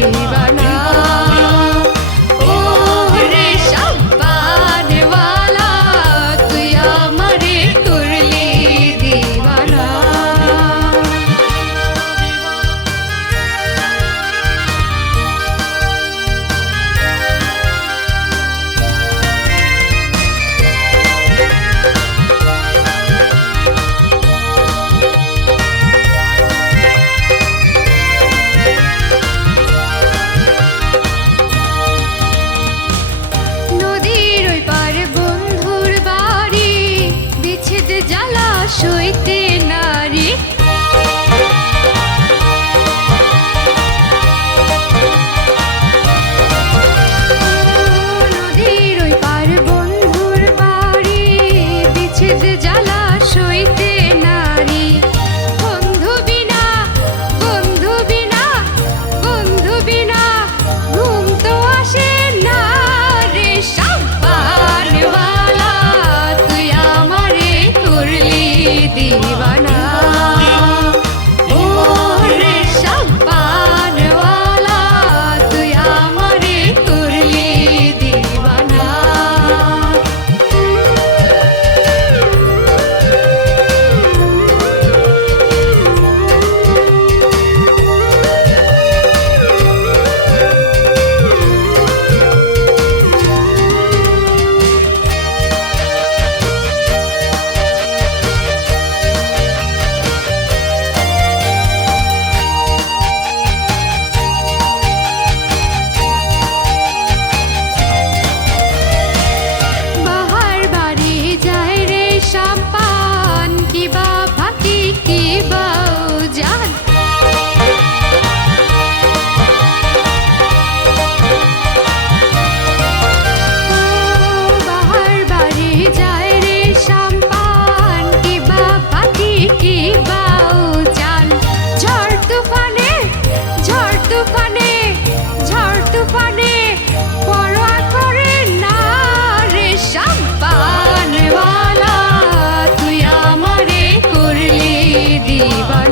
दीवाना ओ रे शाबान वाला तुई आमारे करली दीवाना জ্বালা সইতে নারী নদীর ওই পার বন্ধুর বাড়ি বিচ্ছেদ জ্বালা সইতে নারী বন্ধু বিনা বন্ধু বিনা বন্ধু বিনা ঘুম তো আসে না রে শাবান वाला তুই আমারে করলি दीवाना ओ रे शाबान वाला तुई आमारे करली दीवाना शाम्पान की बा फाकी की बाउजान बाहर बारी जाए रे शाम्पान की बा फाकी की बाउजान झड़ तूफाने परवा करे ना रे शाम्पान वाला তুই আমারে করলি दीवाना।